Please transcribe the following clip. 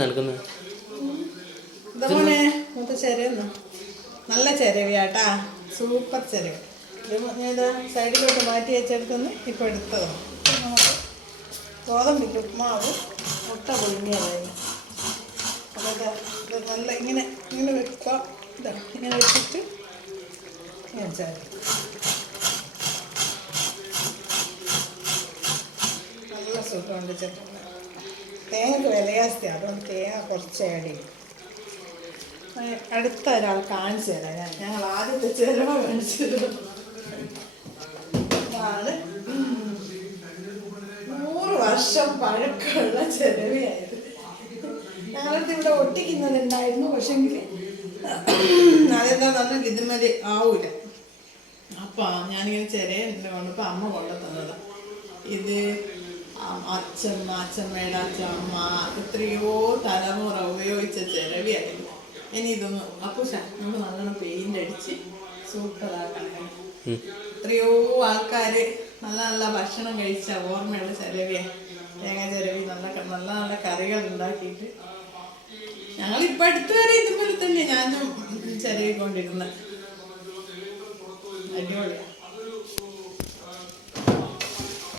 നടക്കുന്നത് ഇതോനെ മൂത്ത ചിരയൊന്നും നല്ല ചിരവിയാട്ടാ, സൂപ്പർ ചിരവ്. ഇത് സൈഡിലോട്ട് മാറ്റി വെച്ചെടുത്തുനിന്ന് ഇപ്പോൾ എടുത്തതാണ്. നമുക്ക് ഗോതമ്പിൻ്റെ ഉപ്മാവ് മുട്ട പൊഴിഞ്ഞതായി. അതൊക്കെ ഇത് നല്ല ഇങ്ങനെ ഇങ്ങനെ വെക്കുക. ഇതാണ് ഇങ്ങനെ വെച്ചിട്ട് വെച്ചാൽ നല്ല സുഖമുണ്ട്. ചെറുപ്പം തേങ്ങക്ക് വിലയാസ്തിയാണ്, അതുകൊണ്ട് തേങ്ങ കുറച്ച് ആഡ് ചെയ്യും. അടുത്ത ഒരാൾ കാണിച്ചു തരാം. ഞങ്ങൾ ആദ്യത്തെ ചിലവ കാണിച്ചു തരാം. ഇതാണ് 100 വർഷം പഴക്കമുള്ള ചിലവയായത്. ഞങ്ങളടുത്ത് ഇവിടെ ഒട്ടിക്കുന്നതുണ്ടായിരുന്നു, പക്ഷെങ്കിൽ അതെന്താ പറഞ്ഞാൽ ഇതുമതി ആവൂല. അപ്പം ഞാനിങ്ങനെ ചെറിയ കൊണ്ടിപ്പോൾ അമ്മ കൊണ്ടു തന്നതാണ്. ഇത് അച്ഛമ്മയുടെ അച്ഛമ്മ എത്രയോ തലമുറ ഉപയോഗിച്ച ചിലവിയായിരുന്നു. ഇനി ഇതൊന്നും അപ്പോൾ നമ്മൾ നല്ലോണം പെയിൻ്റ് അടിച്ച് സൂപ്പറാക്കണം. എത്രയോ ആൾക്കാർ നല്ല നല്ല ഭക്ഷണം കഴിച്ച ഓർമ്മയുള്ള ചിലവിയാണ്. തേങ്ങ ചിലവി നല്ല നല്ല നല്ല കറികൾ ഉണ്ടാക്കിയിട്ട് ഞങ്ങളിപ്പോൾ അടുത്ത് വരെ ഇതുപോലെ തന്നെ ഞാനും ചിലവിക്കൊണ്ടിരുന്നത്. അടിപൊളിയാണ്.